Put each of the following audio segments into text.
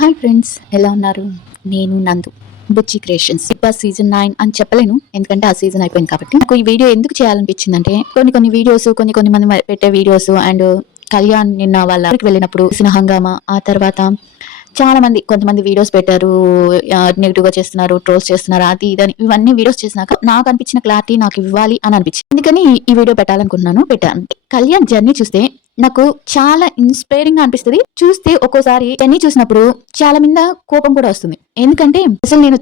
Hi friends, ఎలా ఉన్నారు? నేను నందు, బుచ్చి క్రియేషన్స్. బిగ్ బాస్ సీజన్ 9 అని చెప్పలేను, ఎందుకంటే ఆ సీజన్ అయిపోయింది కాబట్టి. నాకు ఈ వీడియో ఎందుకు చేయాలనిపించిందంటే కొన్ని వీడియోస్, కొన్ని మంది పెట్టే వీడియోస్ అండ్ కళ్యాణ్ నిన్న వాళ్ళ ఊరికి వెళ్ళినప్పుడు చేసిన హంగామా, ఆ తర్వాత కొంతమంది వీడియోస్ పెట్టారు, నెగిటివ్ గా చేస్తున్నారు, ట్రోల్స్ చేస్తున్నారు, అది ఇదని ఇవన్నీ వీడియోస్ చేసినాక నాకు అనిపించిన క్లారిటీ నాకు ఇవ్వాలి అని అనిపించింది. అందుకని ఈ వీడియో పెట్టాను. కళ్యాణ్ జర్నీ చూస్తే నాకు చాలా ఇన్స్పైరింగ్ గా అనిపిస్తుంది. చూస్తే ఒక్కోసారి జర్నీ చూసినప్పుడు చాలా మీద కోపం కూడా వస్తుంది. ఎందుకంటే అసలు నేను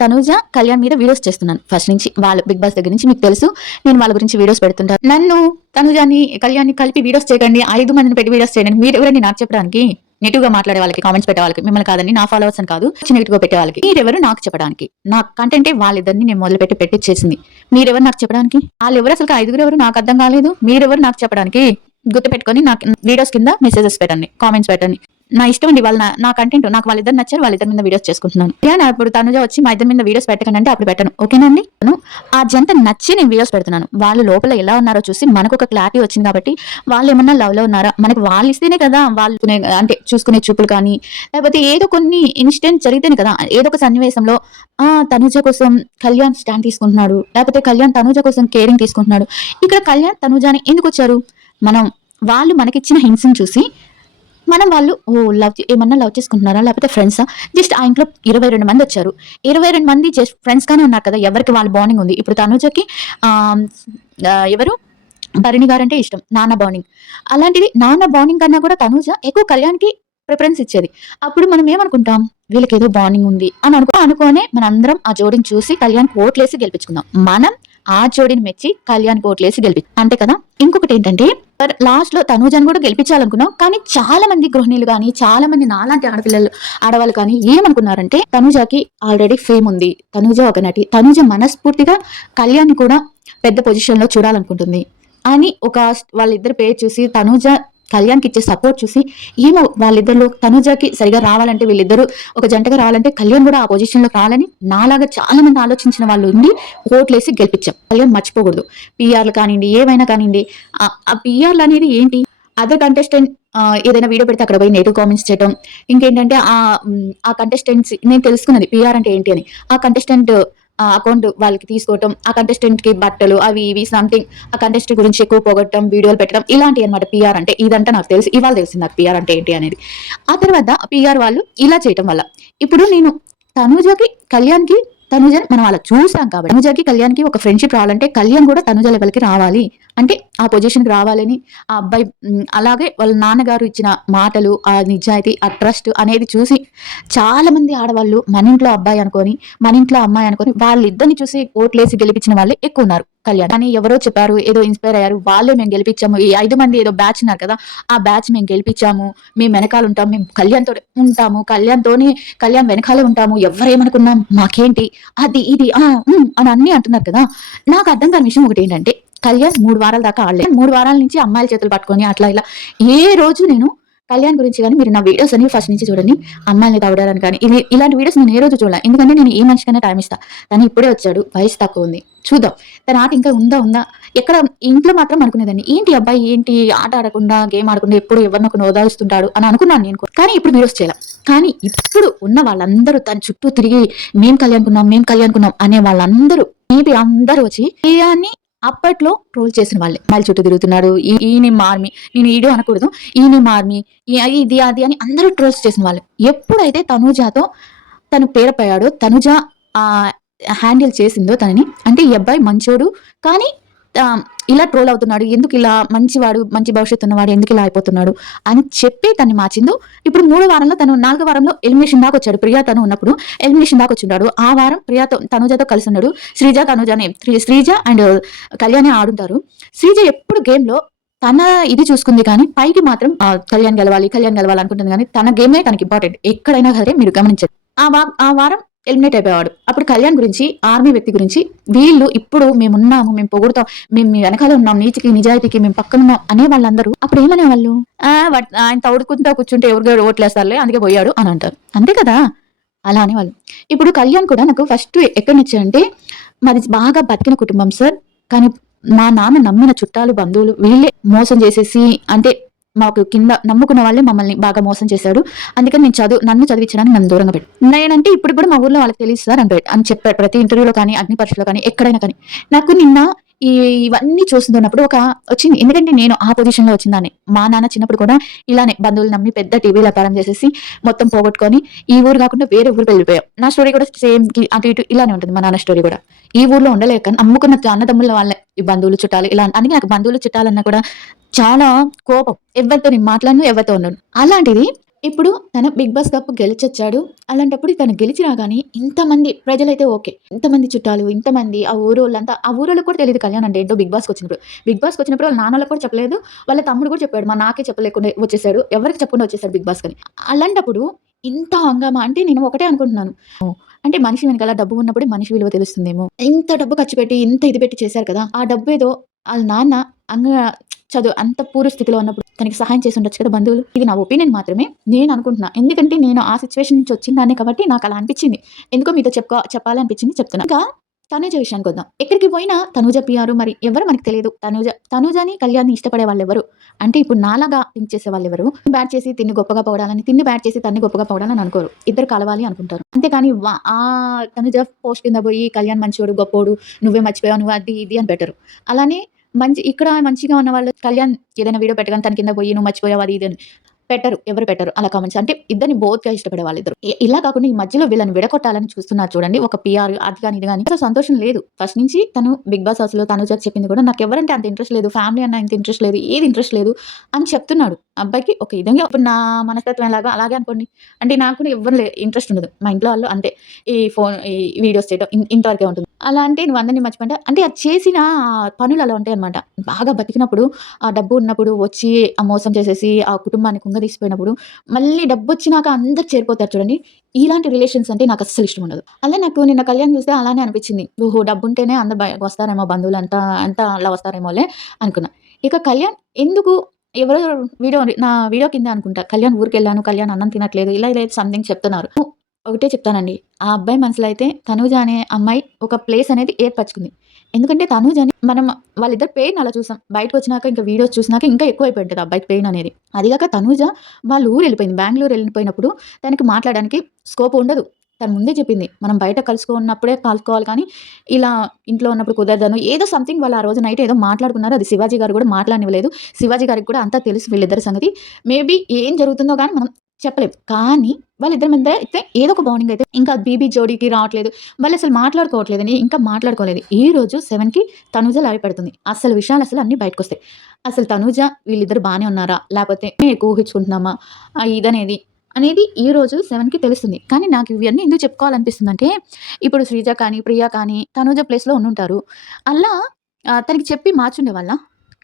తనుజ కళ్యాణ్ మీద వీడియోస్ చేస్తున్నాను ఫస్ట్ నుంచి. వాళ్ళు బిగ్ బాస్ దగ్గర నుంచి మీకు తెలుసు, నేను వాళ్ళ గురించి వీడియోస్ పెడుతుంటాను. నన్ను తనుజాని కళ్యాణ్ కలిపి వీడియోస్ చేయకండి, 5 మందిని పెట్టి వీడియోస్ చేయండి, మీరు ఎవరైనా నాకు చెప్పడానికి? నెగిటివ్ గా మాట్లాడే వాళ్ళకి, కామెంట్స్ పెట్టే వాళ్ళకి, మిమ్మల్ని కాదని, నా ఫాలోవర్స్ అని కాదు, నెగిటివ్ గా పెట్టే వాళ్ళకి మీరెవరు నాకు చెప్పడానికి? నా కంటెంటే వాళ్ళిద్దరిని నేను మొదలు పెట్టించేసింది. మీరెవరు నాకు చెప్పడానికి? వాళ్ళు ఎవరు, అసలు 5 ఎవరు నాకు అర్థం కాలేదు. మీరెవరు నాకు చెప్పడానికి? గుర్తు పెట్టుకొని నాకు వీడియోస్ కింద మెసేజెస్ పెట్టండి, కామెంట్స్ పెట్టండి. నా ఇష్టం అండి, వాళ్ళ నా కంటెంట్ నాకు వాళ్ళిద్దరు నచ్చారు, వాళ్ళిద్దరి మీద వీడియోస్ చేసుకుంటున్నాను. ఇప్పుడు తనుజ వచ్చి మా ఇద్దరి మీద వీడియోస్ పెట్టకండి అంటే అప్పుడు పెట్టను, ఓకేనండి? ఆ జంట నచ్చి నేను వీడియోస్ పెడుతున్నాను. వాళ్ళు లోపల ఎలా ఉన్నారో చూసి మనకు ఒక క్లారిటీ వచ్చింది కాబట్టి, వాళ్ళు ఏమన్నా లవ్ లో ఉన్నారా, మనకి వాళ్ళు ఇస్తేనే కదా వాళ్ళు అంటే చూసుకునే చూపులు కానీ, లేకపోతే ఏదో కొన్ని ఇన్సిడెంట్ జరిగితేనే కదా, ఏదో ఒక సన్నివేశంలో తనుజ కోసం కళ్యాణ్ స్టాండ్ తీసుకుంటున్నాడు, లేకపోతే కళ్యాణ్ తనుజ కోసం కేరింగ్ తీసుకుంటున్నాడు. ఇక్కడ కళ్యాణ్ తనుజాని ఎందుకు వచ్చారు? వాళ్ళు మనకిచ్చిన హింసను చూసి వాళ్ళు ఏమన్నా లవ్ చేసుకుంటున్నారా, లేకపోతే ఫ్రెండ్సా? జస్ట్ ఆ ఇంట్లో 22 మంది వచ్చారు, 22 మంది జస్ట్ ఫ్రెండ్స్ గానే ఉన్నారు కదా, ఎవరికి వాళ్ళ బాండింగ్ ఉంది. ఇప్పుడు తనుజకి ఎవరు భరణి గారంటే ఇష్టం, నాన్న బాండింగ్. అలాంటిది నాన్న బాండింగ్ కన్నా కూడా తనుజ ఎక్కువ కళ్యాణ్కి ప్రిఫరెన్స్ ఇచ్చేది. అప్పుడు మనం ఏమనుకుంటాం, వీళ్ళకి ఏదో బాండింగ్ ఉంది అని అనుకోనే మనందరం ఆ జోడిని చూసి కళ్యాణ్ ఓట్లేసి గెలిపించుకుందాం. మనం ఆ జోడిని మెచ్చి కళ్యాణ్ ఓట్లేసి అంతే కదా. ఇంకొకటి ఏంటంటే, లాస్ట్ లో తనూజను కూడా గెలిపించాలనుకున్నాం, కానీ చాలా మంది గృహిణులు కానీ, చాలా మంది నాలాంటి ఆడవాళ్ళు కానీ ఏమనుకున్నారంటే, తనుజకి ఆల్రెడీ ఫేమ్ ఉంది, తనుజ ఒక నటి, తనుజ మనస్ఫూర్తిగా కళ్యాణ్ కూడా పెద్ద పొజిషన్ లో చూడాలనుకుంటుంది అని వాళ్ళిద్దరు పేరు చూసి, తనుజ కళ్యాణ్కి ఇచ్చే సపోర్ట్ చూసి, ఏమో వాళ్ళిద్దరిలో తనుజకి సరిగా రావాలంటే, వీళ్ళిద్దరూ ఒక జంటగా రావాలంటే కళ్యాణ్ కూడా ఆ పొజిషన్ లో రావాలని నాలాగా చాలా మంది ఆలోచించిన వాళ్ళు ఉండి ఓట్లేసి గెలిపించాం. కళ్యాణ్ మర్చిపోకూడదు. పిఆర్లు కానివ్వండి, ఏమైనా కానివ్వండి, ఆ పిఆర్లు అనేది ఏంటి? అదర్ కంటెస్టెంట్ ఏదైనా వీడియో పెడితే అక్కడ పోయి నెగిటివ్ కామెంట్స్ చేయడం, ఇంకేంటంటే ఆ కంటెస్టెంట్స్, నేను తెలుసుకున్నది పిఆర్ అంటే ఏంటి అని. ఆ కంటెస్టెంట్ అకౌంట్ వాళ్ళకి తీసుకోవటం, ఆ కంటెస్టెంట్ కి బట్టలు అవి ఇవి సంథింగ్, ఆ కంటెస్టెంట్ గురించి ఎక్కువ పొగట్టడం, వీడియోలు పెట్టడం, ఇలాంటి అనమాట పిఆర్ అంటే. ఇదంతా నాకు తెలిసి ఇవాళ తెలిసింది నాకు పిఆర్ అంటే ఏంటి అనేది. ఆ తర్వాత పిఆర్ వాళ్ళు ఇలా చేయటం వల్ల ఇప్పుడు నేను తనుజకి కళ్యాణ్కి మనం అలా చూసాం కాబట్టి, తనుజకి కళ్యాణ్కి ఒక ఫ్రెండ్షిప్ రావాలంటే కళ్యాణ్ కూడా తనుజ లెవెల్కి రావాలి అంటే, ఆ పొజిషన్కి రావాలని ఆ అబ్బాయి, అలాగే వాళ్ళ నాన్నగారు ఇచ్చిన మాటలు, ఆ నిజాయితీ, ఆ ట్రస్ట్ అనేది చూసి చాలా మంది ఆడవాళ్ళు మన ఇంట్లో అబ్బాయి అనుకొని, మన ఇంట్లో అమ్మాయి అనుకొని వాళ్ళిద్దరిని చూసి ఓట్లేసి గెలిపించిన వాళ్ళే ఎక్కువ ఉన్నారు. కళ్యాణ్ కానీ ఎవరో చెప్పారు, ఏదో ఇన్స్పైర్ అయ్యారు, వాళ్ళే మేము గెలిపించాము, ఈ 5 మంది ఏదో బ్యాచ్ ఉన్నారు కదా, ఆ బ్యాచ్ మేము గెలిపించాము, మేము వెనకాల ఉంటాం, మేము కళ్యాణ్తో ఉంటాము, కళ్యాణ్ వెనకాలే ఉంటాము, ఎవరేమనుకున్నాం మాకేంటి, అది ఇది అని అన్ని అంటున్నారు కదా. నాకు అర్థం కాని విషయం ఒకటి ఏంటంటే, కళ్యాణ్ 3 వారాల దాకా ఆడలేదు. 3 వారాల నుంచి అమ్మాయిల చేతులు పట్టుకొని అట్లా ఇలా ఏ రోజు నేను కళ్యాణ్ గురించి కానీ, మీరు నా వీడియోస్ అని ఫస్ట్ నుంచి చూడండి, అమ్మాయిని తవడాలని కానీ ఇలాంటి వీడియోస్ నేను ఏ రోజు చూడాలి. ఎందుకంటే నేను ఏ మనిషికైనా టైం ఇస్తా. తను ఇప్పుడే వచ్చాడు, వయసు తక్కువ ఉంది, చూద్దాం తన ఆట ఇంకా ఉందా. ఎక్కడ ఇంట్లో మాత్రం అనుకునేదాన్ని, ఏంటి అబ్బాయి ఏంటి ఆట ఆడకుండా, గేమ్ ఆడకుండా ఎప్పుడు ఎవరినొకరు ఓదారుస్తుంటాడు అని అనుకున్నాను నేను. కానీ ఇప్పుడు వీడియోస్ చేయాలి. కానీ ఇప్పుడు ఉన్న వాళ్ళందరూ తన చుట్టూ తిరిగి మేం కళ్యాణ్ అనే వాళ్ళందరూ మేబీ అందరూ వచ్చి అప్పట్లో ట్రోల్ చేసిన వాళ్ళే. మళ్ళీ చుట్టూ తిరుగుతున్నాడు, ఈయన మార్మి, నేను ఈడో అనకూడదు, ఈయన మార్మి, ఇది అది అని అందరూ ట్రోల్స్ చేసిన వాళ్ళు. ఎప్పుడైతే తనుజాతో తను పేరపోయాడో, తనుజ హ్యాండిల్ చేసిందో తనని, అంటే ఈ అబ్బాయి మంచోడు కానీ ఇలా ట్రోల్ అవుతున్నాడు, ఎందుకు ఇలా మంచివాడు, మంచి భవిష్యత్తు ఉన్నవాడు ఎందుకు ఇలా అయిపోతున్నాడు అని చెప్పి తను మార్చిందో. ఇప్పుడు 3వ వారంలో, తను 4వ వారంలో ఎలిమినేషన్ దాకా వచ్చాడు. ప్రియా తను ఉన్నప్పుడు ఎలిమినేషన్ దాకా వచ్చిన్నాడు. ఆ వారం ప్రియాతో తనుజతో కలిసి ఉన్నాడు. శ్రీజ అండ్ కళ్యాణ్ ఆడుంటారు. శ్రీజ ఎప్పుడు గేమ్ లో తన ఇది చూసుకుంది కానీ, పైకి మాత్రం కళ్యాణ్ గెలవాలి అనుకుంటుంది కానీ, తన గేమే తనకి ఇంపార్టెంట్ ఎక్కడైనా సరే. మీరు గమనించండి, ఆ వారం ఎలిమినేట్ అయిపోయాడు. అప్పుడు కళ్యాణ్ గురించి, ఆర్మీ వ్యక్తి గురించి వీళ్ళు ఇప్పుడు మేమున్నాము, మేము పొగుడుతాం, మేము మీ వెనకాల ఉన్నాం, నీతికి నిజాయితీకి మేము పక్కనున్నాం అనే వాళ్ళందరూ అప్పుడు ఏమనేవాళ్ళు, ఆయన తౌడుకుంటా కూర్చుంటే ఎవరు ఓట్లేస్తారులే అందుకే పోయాడు అని అంటారు. అంతే కదా, అలా అనేవాళ్ళు. ఇప్పుడు కళ్యాణ్ కూడా నాకు ఫస్ట్ ఎక్కడి నుంచి అంటే, మాది బాగా బతికిన కుటుంబం సార్, కానీ మా నాన్న నమ్మిన చుట్టాలు, బంధువులు వీళ్ళే మోసం చేసేసి, అంటే మాకు కింద నమ్ముకున్న వాళ్ళే మమ్మల్ని బాగా మోసం చేశాడు. అందుకని నన్ను చదివించడానికి నన్ను దూరంగా పెట్టు. నేనంటే ఇప్పుడు కూడా మా ఊర్లో వాళ్ళకి తెలుసు సార్ అని చెప్పాడు. ప్రతి ఇంటర్వ్యూలో కానీ, అగ్ని పరీక్షలో కానీ, ఎక్కడైనా కానీ. నాకు నిన్న ఈ ఇవన్నీ చూస్తున్నప్పుడు వచ్చింది. ఎందుకంటే నేను ఆ పొజిషన్‌లో వచ్చినదాన్ని. మా నాన్న చిన్నప్పుడు కూడా ఇలానే బంధువులు నమ్మి పెద్ద టీవీ వ్యాపారం చేసేసి మొత్తం పోగొట్టుకొని ఈ ఊరు కాకుండా వేరే ఊరికి వెళ్ళిపోయాం. నా స్టోరీ కూడా సేమ్ అటు ఇటు ఇలానే ఉంటుంది. మా నాన్న స్టోరీ కూడా. ఈ ఊర్లో ఉండలేక నమ్ముకున్న అన్నదమ్ముల వాళ్ళే ఈ బంధువులు, చుట్టాలు ఇలా అందుకే నాకు బంధువులు, చుట్టాలన్నా కూడా చాలా కోపం. ఎవరితో నేను మాట్లాడను, ఎవరితో ఉండను. అలాంటిది ఇప్పుడు తను 'బిగ్ బాస్' కప్ గెలిచొచ్చాడు. అలాంటప్పుడు తను గెలిచినా గానీ ఇంతమంది ప్రజలైతే ఓకే. ఇంతమంది చుట్టాలు, ఇంతమంది ఆ ఊరోళ్ళంతా ఆ ఊరోళ్ళకి కూడా తెలీదు కళ్యాణ్ అంటే ఏంటో 'బిగ్ బాస్'కొచ్చినప్పుడు. 'బిగ్ బాస్'కొచ్చినప్పుడు వాళ్ళ నాన్నోళ్ళకి కూడా చెప్పలేదు. వాళ్ళ తమ్ముడు కూడా చెప్పాడు. నాకే చెప్పలేకుండా వచ్చేసాడు. ఎవరికీ చెప్పకుండా వచ్చేసాడు 'బిగ్ బాస్'కని. అలాంటప్పుడు ఇంత హంగామా అంటే నేను ఒకటే అనుకుంటున్నాను. అంటే మనిషి వెనకాల డబ్బు ఉన్నప్పుడే మనిషి విలువ తెలుస్తుందేమో. ఇంత డబ్బు ఖర్చు పెట్టి, ఇంత ఇది పెట్టి చేశారు కదా! ఆ డబ్బేదో ఆళ్ళ నాన్న అంగ అంత పూర్వ స్థితిలో ఉన్నప్పుడు తనకి సహాయం చేసి ఉండొచ్చు కదా బంధువులు. ఇది నా ఒపీనియన్ మాత్రమే. నేను అనుకుంటున్నా. ఎందుకంటే నేను ఆ సిట్యుయేషన్ నుంచి వచ్చినదాన్నే కాబట్టి నాకు అలా అనిపించింది. ఎందుకో మీతో చెప్పాలనిపించింది చెప్తున్నా. ఇంకా తనూజ విషయానికొద్దాం. ఎక్కడికి పోయినా తనూజ పీఆర్ మరి ఎవరో మనకు తెలియదు. తనూజని, కళ్యాణ్‌ని ఇష్టపడే వాళ్ళెవరు? అంటే ఇప్పుడు నాలాగా థింక్ చేసే వాళ్ళెవరు? బ్యాట్ చేసి తిన్ని గొప్పగా పొగడాలని, తిన్ని బ్యాట్ చేసి తన్ని గొప్పగా పొగడాలని అనుకోరు. ఇద్దరు కలవాలి అనుకుంటారు. అంతేకాని తనూజ పోస్ట్ కింద పోయి కళ్యాణ్ మంచోడు, గొప్పోడు, నువ్వే మర్చిపోయావు, నువ్వు అది ఇది అని పెట్టరు. అలానే ఇక్కడ మంచిగా ఉన్నవాళ్ళు కళ్యాణ్ ఏదైనా వీడియో పెట్టగానే తన కింద పోయి నువ్వు మర్చిపోయావు అది ఇది అని పెట్టరు. ఎవరు పెట్టరు అలా కామెంట్స్. అంటే ఇద్దరిని బోత్‌గా ఇష్టపడే వాళ్ళిద్దరు. ఇలా కాకుండా ఈ మధ్యలో వీళ్ళని విడగొట్టాలని చూస్తున్నారు చూడండి. ఒక పీఆర్ అది గాని, ఇది గాని. అసలు సంతోషం లేదు. ఫస్ట్ నుంచి తను 'బిగ్ బాస్' హౌస్‌లో తనుజకి చెప్పింది కూడా నాకెవరంటే అంత ఇంట్రెస్ట్ లేదు. ఫ్యామిలీ అన్నా ఇంత ఇంట్రెస్ట్ లేదు. ఏది ఇంట్రెస్ట్ లేదు అని చెప్తున్నాడు. అబ్బాయికి ఒక విధంగా ఇప్పుడు నా మనస్తత్వం ఎలాగో అలాగే అనుకోండి. అంటే నాకు కూడా ఎవ్వరు ఇంట్రెస్ట్ ఉండదు. మా ఇంట్లో వాళ్ళు అంతే. ఈ వీడియోస్ చేయడం ఇంతవరకే ఉంటుంది. అలా అంటే నువ్వు అందరిని మర్చిపోయింటే అంటే అది చేసిన పనులు అలా ఉంటాయన్నమాట. బాగా బతికినప్పుడు, ఆ డబ్బు ఉన్నప్పుడు వచ్చి ఆ మోసం చేసేసి ఆ కుటుంబాన్ని కుంగదీసిపోయినప్పుడు, మళ్ళీ డబ్బొచ్చినాక అందరూ చేరిపోతారు చూడండి. ఇలాంటి రిలేషన్స్ అంటే నాకు అస్సలు ఇష్టం ఉండదు. అలా నాకు నిన్న కళ్యాణ్ చూస్తే అలానే అనిపించింది. ఓహో! డబ్బుంటేనే అందరూ వస్తారేమో బంధువులంతా అంతా అలా వస్తారేమోలే అనుకున్నా. ఇక కళ్యాణ్ ఎందుకు ఎవరో నా వీడియో కిందే అనుకుంటా. కళ్యాణ్ ఊరికెళ్ళాను, కళ్యాణ్ అన్నం తినట్లేదు ఇలా ఇలా సంథింగ్ చెప్తున్నారు. ఒకటే చెప్తానండి. ఆ అబ్బాయి మనసులో అయితే తనూజ అనే అమ్మాయి ఒక ప్లేస్ అనేది ఏర్పరచుకుంది. ఎందుకంటే తనూజని మనం వాళ్ళిద్దరి పెయిన్ అలా చూసాం. బయటకొచ్చినాక ఇంకా వీడియోస్ చూసినాక ఇంకా ఎక్కువైపోయి ఉంటది ఆ అబ్బాయికి పెయిన్ అనేది. అది గాక తనూజ వాళ్ళ ఊరు ఎళ్ళిపోయింది. బెంగుళూరు ఎళ్ళిపోయినప్పుడు తనకి మాట్లాడడానికి స్కోప్ ఉండదు. తను ముందే చెప్పింది. మనం బయట కలుసుకోవాలి కానీ ఇలా ఇంట్లో ఉన్నప్పుడు కుదరదనో ఏదో సంథింగ్ వాళ్ళు ఆ రోజు నైట్ ఏదో మాట్లాడుకున్నారు. అది శివాజీ గారు కూడా మాట్లాడనివ్వలేదు. శివాజీ గారికి కూడా అంతా తెలుసు వీళ్ళిద్దరి సంగతి. మేబీ ఏం జరుగుతుందో గాని మనం చెప్పలేం. కానీ వాళ్ళిద్దరి మధ్య అయితే ఏదో ఒక బాండింగ్ అయితే ఇంకా బీబీ జోడీకి రావట్లేదు. వాళ్ళసలు మాట్లాడుకోవట్లేదని ఇంకా మాట్లాడుకోలేదు. ఈరోజు 7కి తనూజ లైవ్ పెడుతుంది. అసలు విషయాలు అన్నీ బయటకొస్తాయి. అసలు తనూజ వీళ్ళిద్దరు బానే ఉన్నారా? లేపోతే ఎక్కువ ఊహించుకుంటున్నామా? ఇదనేది అనేది ఈరోజు 7కి తెలుస్తుంది. కానీ నాకు ఇవన్నీ ఎందుకు చెప్పుకోవాలనిపిస్తుందంటే ఇప్పుడు శ్రీజ కానీ, ప్రియ కానీ తనూజ ప్లేస్‌లో ఉండుంటారు. అలా తనకి చెప్పి మార్చుండేవాళ్ళా?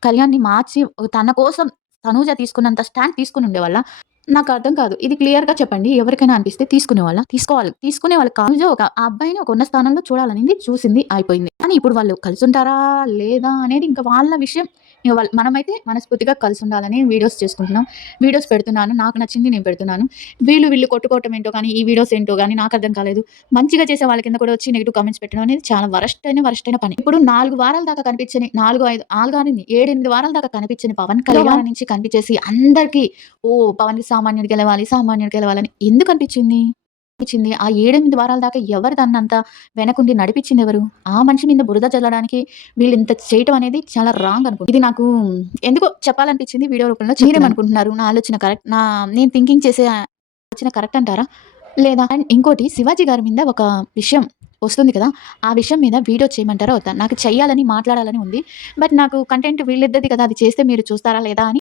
కళ్యాణ్‌ని మార్చి తన కోసం తనూజ తీసుకున్నంత స్టాండ్ తీసుకొని ఉండేవాళ్ళా? నాకర్థం కాదు. ఇది క్లియర్‌గా చెప్పండి. ఎవరికైనా అనిపిస్తే తీసుకునేవాళ్ళా? తీసుకోవాలి. తీసుకునేవాళ్ళు కాదు. ఆ అబ్బాయిని ఒక ఉన్న స్థానంలో చూడాలనింది. చూసింది. అయిపోయింది. కానీ ఇప్పుడు వాళ్ళు కలిసుంటారా? లేదా? అనేది ఇంకా వాళ్ళ విషయం. ఇగ మనమైతే మనస్ఫూర్తిగా కలిసుండాలని వీడియోస్ చేసుకుంటున్నాం. వీడియోస్ పెడుతున్నాను. నాకు నచ్చింది నేను పెడుతున్నాను. వీళ్ళు కొట్టుకోవటం ఏంటో గానీ, ఈ వీడియోస్ ఏంటో గానీ నాకర్థం కాలేదు. మంచిగా చేసే వాళ్ళ కింద కూడా వచ్చి నెగెటివ్ కామెంట్స్ పెట్టడం అనేది చాలా వరస్ట్ అయిన పని. ఇప్పుడు 4 వారాల దాకా కనిపించని 4, 5 ఆల్గానింది 7, 8 వారాల దాకా కనిపించని పవన్ కళ్యాణ్ నుంచి కనిపించేసి అందరికీ పవన్‌కి సామాన్యుడు గెలవాలని ఎందుకనిపించింది? ఆ 7, 8 వారాల దాకా ఎవరు తననంత వెనకుండి నడిపించిందెవరు? ఆ మనిషి మీద బురద చల్లడానికి వీళ్ళింత చేయటం అనేది చాలా రాంగ్ ఇది నాకు ఎందుకో చెప్పాలనిపించింది వీడియో రూపంలో. మీరేమనుకుంటున్నారు? నా ఆలోచన నేను థింకింగ్ చేసే ఆలోచన కరెక్ట్ అంటారా? లేదా? అండ్ ఇంకోటి శివాజీ గారి మీద ఒక విషయం వస్తుంది కదా! ఆ విషయం మీద వీడియో చేయమంటారా వద్దా? నాకు చెయ్యాలని, మాట్లాడాలని ఉంది. బట్ నాకు కంటెంట్ వీళ్ళిద్దరిది కదా! అది చేస్తే మీరు చూస్తారా లేదా అని